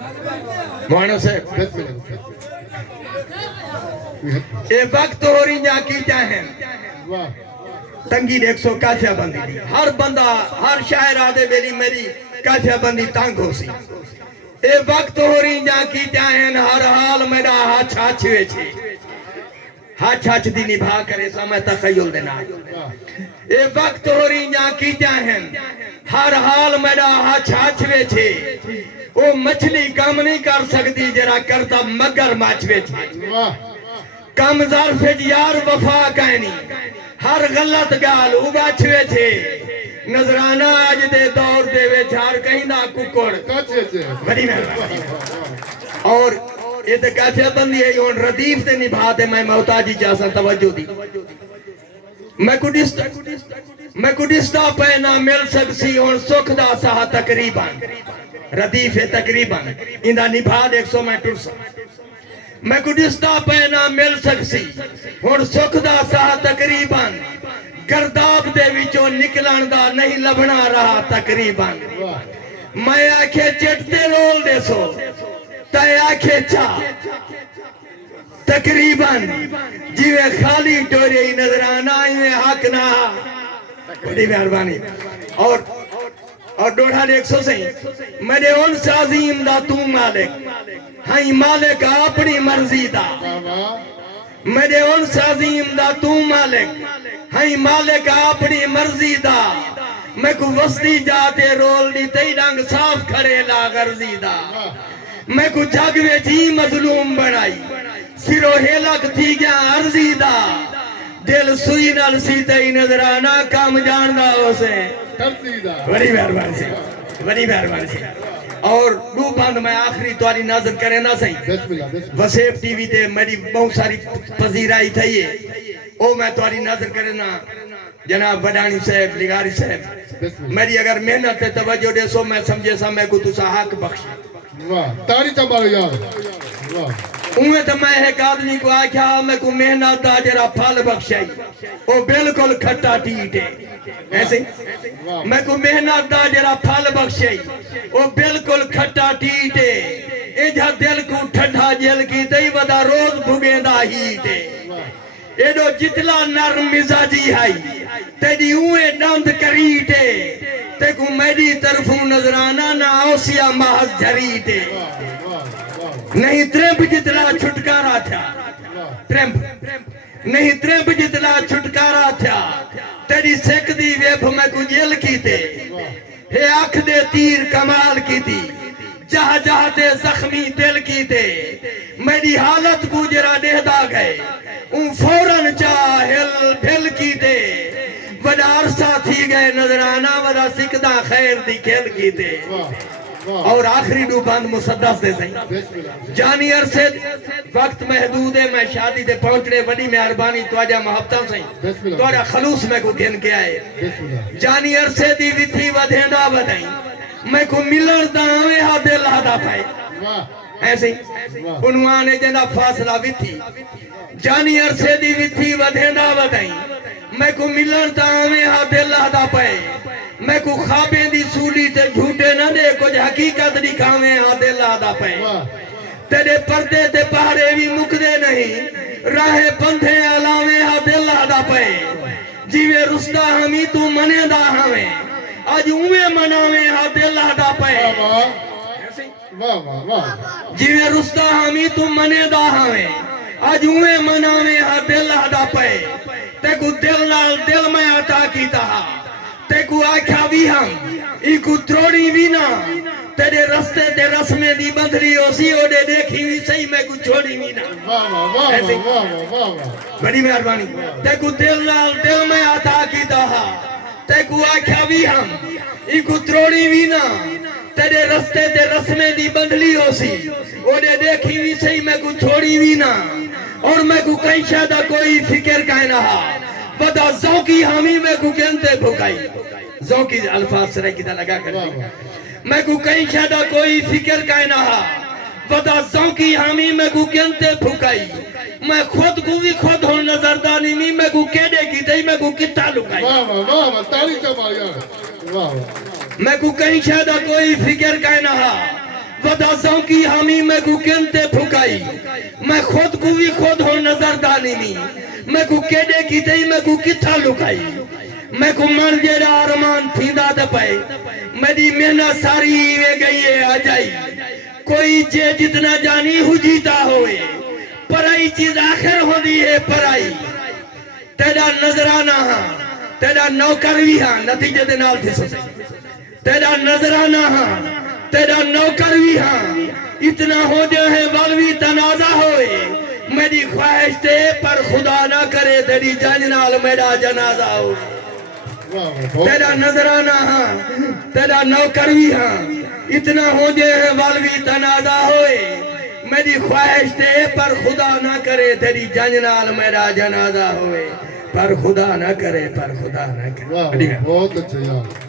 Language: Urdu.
مولانا صاحب اے وقت ہو رہی جا کی چاہیں تنگی دیکھ سو کافیہ بندی دی ہر بندہ ہر شاعر آدھے بیلی میری کافیہ بندی تنگ ہو سی اے وقت ہو رہی جا کی چاہیں ہر حال میرا ہاتھ ہاتھ چھوے چھے ہاتھ ہاتھ دی نبھا کرے سا میں تخیل دینا اے وقت ہو رہی جا کی چاہیں ہر حال میرا ہاتھ ہاتھ چھوے چھے وہ مچھلی کام نہیں کر سکتی جرا کرتا مگر ماچوے چھے کم ظرف یار وفا کہنی ہر غلط گال اوبا چھوے چھے نظرانہ آج دے دور دے وے جھار کہیں دا ککڑ بڑی مہربانی اور یہ تو کافیہ بندی ہے یہ ردیف تے نبھاتے میں محتاجی جاسا توجہ دی میں کڈستا پہنا مل سکسی اور سکھ دا سہا تقریباً ردیف ہے تقریباً اندہ نبھا دیکھ سو میں ٹرسا میں کڈستا پہنا مل سکسی اور سکھ دا سہا تقریباً گرداب دے وچوں نکلان دا نہیں لبنا رہا تقریباً میں آنکھیں چٹتے رول دے سو تے آنکھیں چاہ تقریباً جیوے خالی ٹورے ہی نظرانہ ہی حق نہ بڑی مہربانی اور ڈوڑھا دیکھ سو سہیں میرے ان سازیم دا تو مالک ہائی مالک اپنی مرضی دا میرے ان سازیم دا تو مالک ہائی مالک اپنی مرضی دا میں کو وسطی جاتے رول دی تی ڈنگ صاف کھڑے لا غرضی دا میں کو جاگوے جی مظلوم بنائی سرو ہیلک تھی گیا عرضی دا دل سوئی نال سیتے ہی نظرانہ کام جاندہ ہو سے بڑی مہربانی سے بڑی مہربانی سے اور دو بند میں آخری تواری ناظر کرے نہ سہی وسیب ٹی وی دے میری بہت ساری پذیرائی تھئی ہے او میں تواری ناظر کرے نہ جناب وڈانی صاحب لگاری صاحب میری اگر محنت تے توجہ دے سو میں سمجھے سا میں کو تسا حق بخشی تاری چمبالو یار اوہ تو میں ایک آدمی کو آکھا میں کو محنت دا جرا پھل بخشائی او بالکل کھٹا ٹیٹے ایسے میں کو محنت دا جرا پھل بخشائی او بالکل کھٹا ٹیٹے ایجا دل کو ٹھنڈا جل کی تی ودا روز بھگیں دا ہیٹے ایڈو جتلا نرم مزاجی ہائی تیری اوہ ڈاند کریٹے تے کو میری طرفوں نظرانہ نہ آسیا محض جھریٹے نہیں تریمپ جتلا چھٹکارا تھا نہیں تریمپ جتلا چھٹکارا تھا تیری سیک دی ویب میں کو جیل کی تے ہے آنکھ دے تیر کمال کی تھی جہاں جہاں تے زخمی دل کی تے میری حالت کو جرا دہدا گئے ان فوراں چاہل بھل کی تے وڈا عرصہ تھی گئے نظرانہ وڈا سکدہ خیر دی کھیل کی تے اور آخری دو بند مصدس دے سہیں جانی عرصے وقت محدود ہے میں شادی دے پہنچنے وڈی مہربانی تواجہ محبتاں سہیں تواجہ خلوص میں کو گھن کے آئے جانی عرصے دی ویتھی ودھیندہ ودھائیں میں کو ملر داوے ہاں دل ہاں پائے ایسے انوانے جنہ فاصلہ ویتھی جانی عرصے دی ویتھی ودھیندہ ودھائیں میں کو ملر داوے ہاں دل ہاں پائے میں کو خوابیں دی سولی تے جھوٹے نہ دے کچھ حقیقت دکھاویں آدھے لادا پہ تیرے پردے تے پہاڑے بھی مکدے نہیں راہ پندھے علاویں آدھے لادا پہ جیوے رسدہ ہمیں تو منے دا ہمیں آج اوے مناویں آدھے لادا پہ جیوے رسدہ ہمیں تو منے دا ہمیں آج اوے مناویں آدھے لادا پہ تے کو دل نال دل میں عطا کی تہا تے کو آکھا بھی ہم ایکو تروڑی بھی نہ تیرے رستے تے رسمیں دی بندری ہو سی اوڈے دیکھی بھی صحیح میں کو چھوڑی بھی نہ ایسے بڑی مہربانی تے کو دل نال دل میں عطا کی دہا تے کو آکھا بھی ہم ایکو تروڑی بھی نہ تیرے رستے تے رسمیں دی بندلی ہو سی اوڈے دیکھی بھی صحیح میں کو چھوڑی بھی نہ اور میں کو کہیں شاید کوئی فکر کہیں نہا ودا زوکی ہمیں میں کو کہنتے بھوکائی زوکی الفاظ سرے کی لگا کر میں کو کہیں شاید کوئی فکر کا نہا ودا زوکی ہمیں میں کو کہنتے بھوکائی میں خود کو بھی خود ہوں نظردانی میں کو کہنے کی تھی میں کو کتا لکائی میں کو کہیں شاید کوئی فکر کا نہا ودازوں کی حامی میں کو کنتے پھکائی میں خود کو بھی خود ہوں نظر دانی میں کو کیڑے کی تئی میں کو کتھا لکائی میں کو من جیڑا آرمان تھیندا دپائے میری محنت ساری وے گئی ہے آ جائی کوئی جے جتنا جانی ہو جیتا ہوئے پرائی چیز آخر ہو دی ہے پرائی تیرا نظرانہ ہاں تیرا نوکر بھی ہاں نتیجے دے نال تھی سوچے تیرا نظرانہ ہاں تیرا نوکر بھی ہاں اتنا ہو جائے والوی تنازع ہوئے میری خواہش تے پر خدا نہ کرے تیری جان نال میرا جنازہ ہوئے تیرا نظرانہ ہاں تیرا نوکر بھی ہاں اتنا ہو جائے والوی تنازع ہوئے میری خواہش تے پر خدا نہ کرے تیری جان نال میرا جنازہ ہوئے پر خدا نہ کرے پر خدا نہ کرے بہت اچھا یار